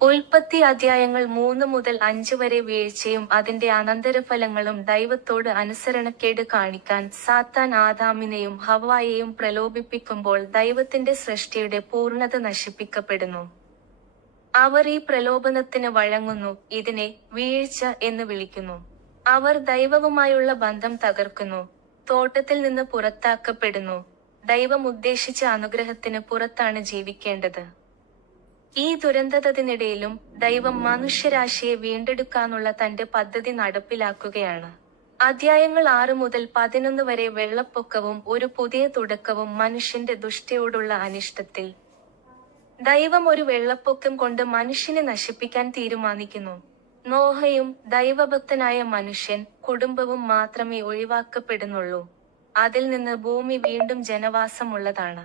ഉൽപ്പത്തി അധ്യായങ്ങൾ 3 മുതൽ 5 വരെ വീഴ്ചയും അതിന്റെ അനന്തരഫലങ്ങളും. ദൈവത്തോട് അനുസരണക്കേട് കാണിക്കാൻ സാത്താൻ ആദാമിനെയും ഹവ്വായെയും പ്രലോഭിപ്പിക്കുമ്പോൾ ദൈവത്തിന്റെ സൃഷ്ടിയുടെ പൂർണ്ണത നശിപ്പിക്കപ്പെടുന്നു. അവർ ഈ പ്രലോഭനത്തിന് വഴങ്ങുന്നു, ഇതിനെ വീഴ്ച എന്ന് വിളിക്കുന്നു. അവർ ദൈവവുമായുള്ള ബന്ധം തകർക്കുന്നു, തോട്ടത്തിൽ നിന്ന് പുറത്താക്കപ്പെടുന്നു. ദൈവം ഉദ്ദേശിച്ച അനുഗ്രഹത്തിന് പുറത്താണ് ജീവിക്കേണ്ടത്. ഈ ദുരന്തത്തിനിടയിലും ദൈവം മനുഷ്യരാശിയെ വീണ്ടെടുക്കാനുള്ള തന്റെ പദ്ധതി നടപ്പിലാക്കുകയാണ്. അധ്യായങ്ങൾ 6 മുതൽ 11 വരെ വെള്ളപ്പൊക്കവും ഒരു പുതിയ തുടക്കവും. മനുഷ്യന്റെ ദുഷ്ടതയോടുള്ള അനിഷ്ടത്തിൽ ദൈവം ഒരു വെള്ളപ്പൊക്കം കൊണ്ട് മനുഷ്യനെ നശിപ്പിക്കാൻ തീരുമാനിക്കുന്നു. നോഹയും ദൈവഭക്തനായ മനുഷ്യൻ കുടുംബവും മാത്രമേ ഒഴിവാക്കപ്പെടുന്നുള്ളൂ. അതിൽ നിന്ന് ഭൂമി വീണ്ടും ജനവാസമുള്ളതാണ്.